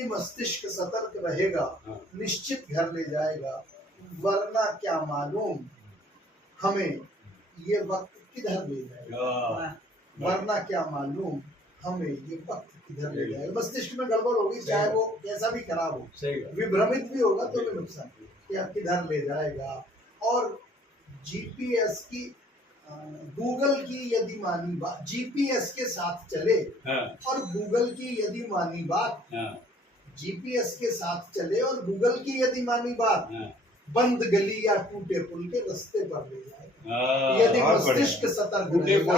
यदि मस्तिष्क सतर्क रहेगा निश्चित घर ले जाएगा, वरना क्या मालूम हमें ये वक्त किधर ले जाएगा, वरना क्या मालूम हमें ये वक्त किधर ले जाएगा। मस्तिष्क में गड़बड़ होगी, चाहे वो कैसा भी खराब हो, विभ्रमित भी होगा तो भी नुकसान, क्या किधर ले जाएगा। और जीपीएस की गूगल की यदि मानी बात, जीपीएस के साथ चले और गूगल की यदि मानी बात, जीपीएस के साथ चले और गूगल की यदि मानी बात, बंद गली या टूटे पुल के रास्ते पर ले जाएगा। यदि मस्तिष्क सतर्क रहेगा,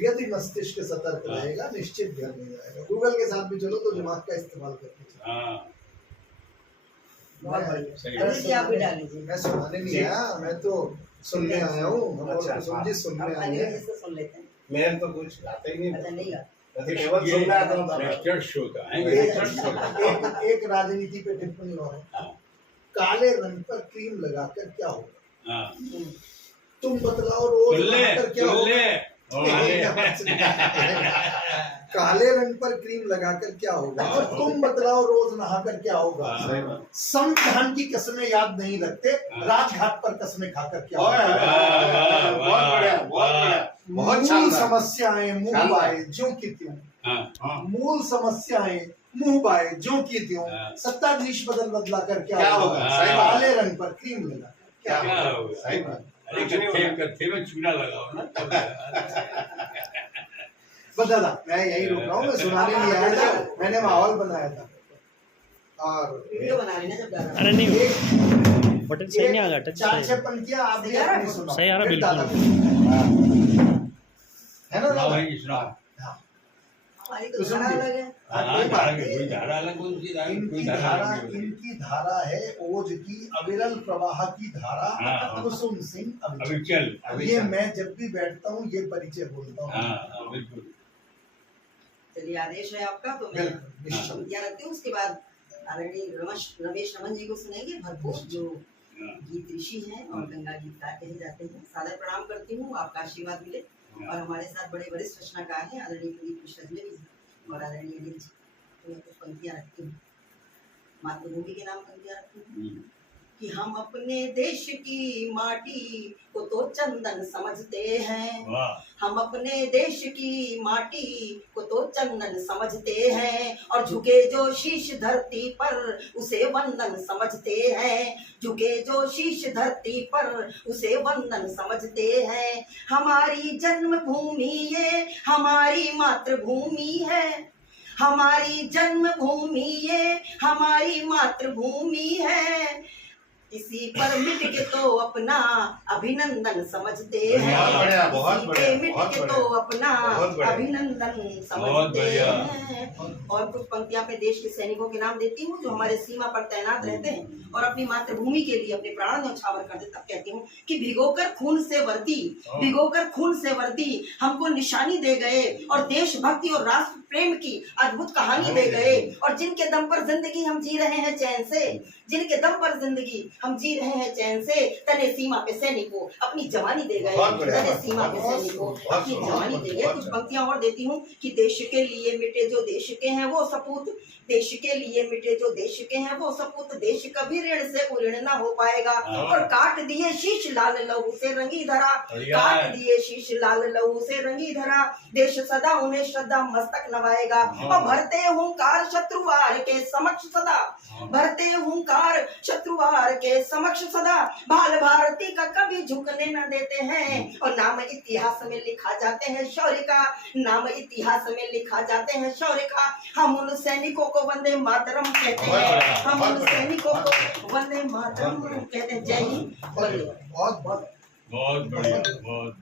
यदि मस्तिष्क सतर्क रहेगा निश्चित घर ले जाएगा। गूगल के साथ भी चलो तो दिमाग का इस्तेमाल करके चलो। मैं सुनाने नहीं आया, मैं तो सुनने आया हूँ। अच्छा, सुनने आए हैं। सुन लेते हैं। मैं तो कुछ आता ही नहीं। अच्छा नहीं एक राजनीति पे टिप्पणी और है। काले रंग पर क्रीम लगाकर क्या होगा, तुम बतलाओ रोज नहाकर क्या होगा। काले रंग पर क्रीम लगाकर क्या होगा और तुम बतलाओ रोज नहाकर क्या होगा। संविधान की कसमें याद नहीं रखते, राजघाट पर कसमें खाकर क्या होगा। मूल समस्याएं मुंह बाए ज्यों की त्यों, मूल समस्याएं मुंह बाए ज्यों की त्यों, सत्ताधीश बदला कर क्या होगा। काले रंग पर क्रीम लगा क्या होगा। सही बात। चूड़ा लगाओ ना। दादा मैं यही रुक रहा हूँ, मैं सुनाने नहीं आया था, मैंने माहौल बनाया था। और वीडियो बना लेना जब जा अरे नहीं बटन सही नहीं आ रहा, टच चार छह पंक्तियां आप भी अपनी सुनाओ। सही आ रहा बिल्कुल है ना भाई सुनाओ। हमारी तो धारा अलग है। कोई धारा अलग, इनकी धारा है ओज की अविरल प्रवाह की धारा, कुसुम सिंह अविचल। ये मैं जब भी बैठता हूँ ये परिचय बोलता हूँ। बिल्कुल। चलिए आदेश है आपका, तो मैं पंक्तियां रखती हूँ। उसके बाद आदरणीय रमेश रमन जी को सुनेंगे भरपूर, जो गीत ऋषि हैं और गंगा गीतकार कहे जाते हैं। सादर प्रणाम करती हूँ, आपका आशीर्वाद मिले। और हमारे साथ बड़े वरिष्ठ रचनाकार हैं आदरणीय प्रदीप कृष्ण जी और आदरणीय अनिल जी। तो मैं कुछ पंक्तियां रखती हूँ, मातृभूमि के नाम पंक्तियां रखती हूँ। कि हम अपने देश की माटी को तो चंदन समझते हैं, हम अपने देश की माटी को तो चंदन समझते हैं, और झुके जो शीश धरती पर उसे वंदन समझते हैं, झुके जो शीश धरती पर उसे वंदन समझते हैं। हमारी जन्मभूमि ये हमारी मातृभूमि है, हमारी जन्मभूमि ये हमारी मातृभूमि है, इसी पर मिट के तो अपना अभिनंदन समझते हैं, इसी पे मिट के तो अपना अभिनंदन समझते हैं। और कुछ पंक्तियां अपने देश के सैनिकों के नाम देती हूँ जो हमारे सीमा पर तैनात रहते हैं और अपनी मातृभूमि के लिए अपने प्राण न्यौछावर कर देते। तब कहती हूँ कि भिगोकर खून से वर्दी, भिगोकर खून से वर्दी हमको निशानी दे गए, और देशभक्ति और राष्ट्र प्रेम की अद्भुत कहानी दे गए, और जिनके दम पर जिंदगी हम जी रहे हैं चैन से, जिनके दम पर जिंदगी हम जी रहे हैं चैन से, तने सीमा पे सैनिकों अपनी जवानी दे गए, तने सीमा पे सैनिकों अपनी जवानी दे गए। कुछ पंक्तियां और देती हूँ कि देश के लिए मिटे जो देश के हैं वो सपूत, देश के लिए मिटे जो देश के हैं वो सपूत, देश कभी ऋण से उऋण ना हो पाएगा, और काट दिए शीश लाल लहू से रंगी धरा, काट दिए शीश लाल लहू से रंगी धरा, देश सदा उन्हें श्रद्धा मस्तक नवाएगा, और भरते हुंकार शत्रुवार के समक्ष सदा, भरते हुंकार शत्रुवार के समक्ष सदा, बाल भारती का कभी झुकने न देते हैं, और नाम इतिहास में लिखा जाते हैं शौर्य का, नाम इतिहास में लिखा जाते हैं शौर्य का। हम उन सैनिकों को वंदे मातरम कहते हैं, हम उन सैनिकों को वंदे मातरम कहते हैं। जय हिंद। बहुत बहुत बढ़िया, बहुत